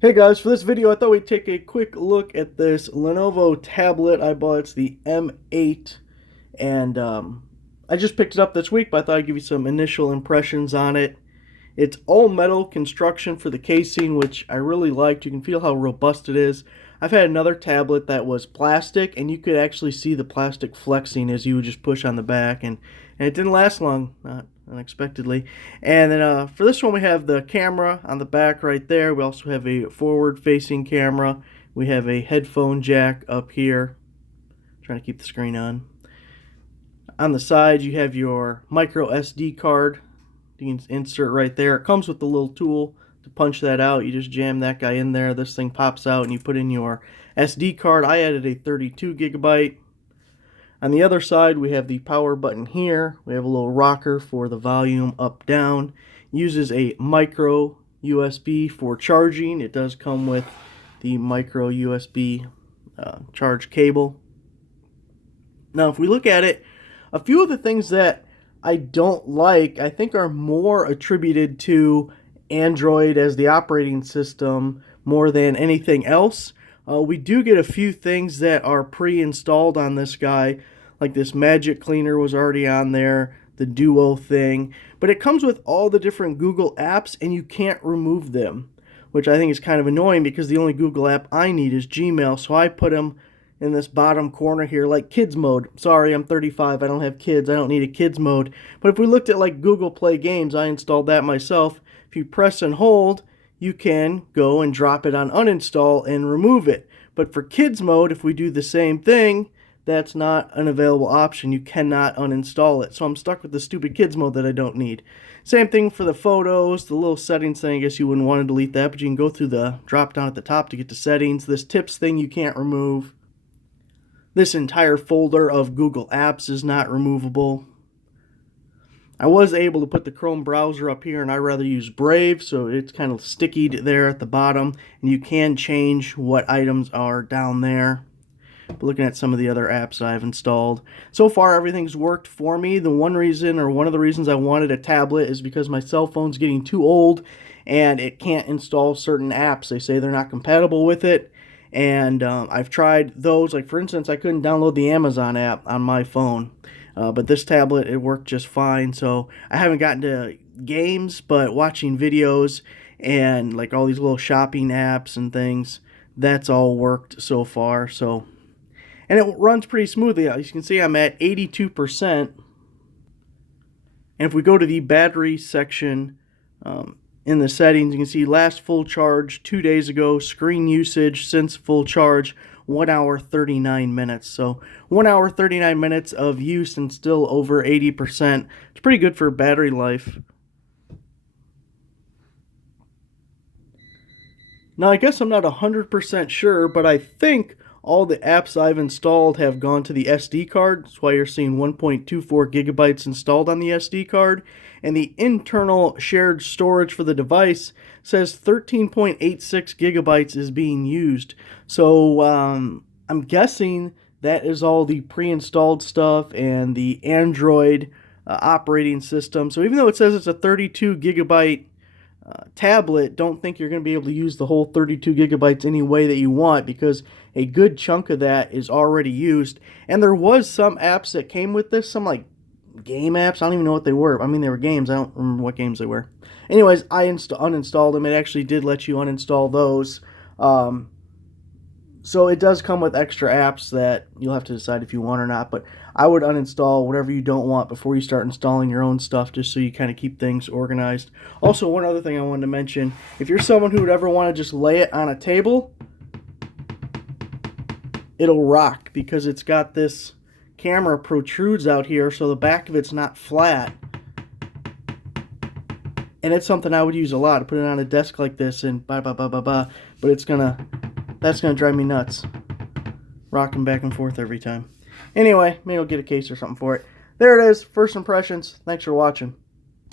Hey guys, for this video I thought we'd take a quick look at this Lenovo tablet I bought. It's the M8 and I just picked it up this week, but I thought I'd give you some initial impressions on it. It's all metal construction for the casing, which I really liked. You can feel how robust it is. I've had another tablet that was plastic, and you could actually see the plastic flexing as you would just push on the back, and it didn't last long, not unexpectedly. And then for this one, we have the camera on the back right there. We also have a forward-facing camera. We have a headphone jack up here. Trying to keep the screen on. On the side, you have your micro SD card. You can insert right there. It comes with the little tool to punch that out. You just jam that guy in there. This thing pops out and you put in your SD card. I added a 32 gigabyte. On the other side, we have the power button here. We have a little rocker for the volume up down. Uses a micro USB for charging. It does come with the micro USB charge cable. Now, if we look at it, a few of the things that I don't like, I think, are more attributed to Android as the operating system more than anything else. We do get a few things that are pre-installed on this guy, like this Magic Cleaner was already on there, the Duo thing, but it comes with all the different Google apps and you can't remove them, which I think is kind of annoying because the only Google app I need is Gmail, so I put them in this bottom corner here, like kids mode. Sorry, I'm 35, I don't have kids, I don't need a kids mode. But if we looked at like Google Play Games, I installed that myself. If you press and hold, you can go and drop it on uninstall and remove it. But for kids mode, if we do the same thing, that's not an available option. You cannot uninstall it. So I'm stuck with the stupid kids mode that I don't need. Same thing for the photos, the little settings thing. I guess you wouldn't want to delete that, but you can go through the drop down at the top to get to settings. This tips thing you can't remove. This entire folder of Google Apps is not removable. I was able to put the Chrome browser up here, and I rather use Brave, so it's kind of sticky there at the bottom, and you can change what items are down there. But looking at some of the other apps I've installed, so far everything's worked for me. The one reason, or one of the reasons I wanted a tablet is because my cell phone's getting too old, and it can't install certain apps. They say they're not compatible with it. And I've tried those. Like, for instance, I couldn't download the Amazon app on my phone, but this tablet, it worked just fine. So I haven't gotten to games, but watching videos and like all these little shopping apps and things, that's all worked so far. So, and it runs pretty smoothly. As you can see, I'm at 82%. And if we go to the battery section, in the settings, you can see last full charge 2 days ago, screen usage since full charge 1 hour 39 minutes. So 1 hour 39 minutes of use and still over 80%. It's pretty good for battery life. Now I guess I'm not 100% sure, but I think all the apps I've installed have gone to the SD card. That's why you're seeing 1.24 gigabytes installed on the SD card. And the internal shared storage for the device says 13.86 gigabytes is being used. So I'm guessing that is all the pre-installed stuff and the Android operating system. So even though it says it's a 32 gigabyte tablet, don't think you're going to be able to use the whole 32 gigabytes any way that you want, because a good chunk of that is already used. And there was some apps that came with this, some like game apps. I don't even know what they were. I mean, they were games. I don't remember what games they were. Anyways, I uninstalled them. It actually did let you uninstall those. So it does come with extra apps that you'll have to decide if you want or not, but I would uninstall whatever you don't want before you start installing your own stuff, just so you kind of keep things organized. Also, one other thing I wanted to mention, if you're someone who would ever want to just lay it on a table, it'll rock because it's got this camera protrudes out here, so the back of it's not flat. And it's something I would use a lot, to put it on a desk like this and but that's gonna drive me nuts, rocking back and forth every time. Anyway, maybe I'll get a case or something for it. There it is, first impressions. Thanks for watching.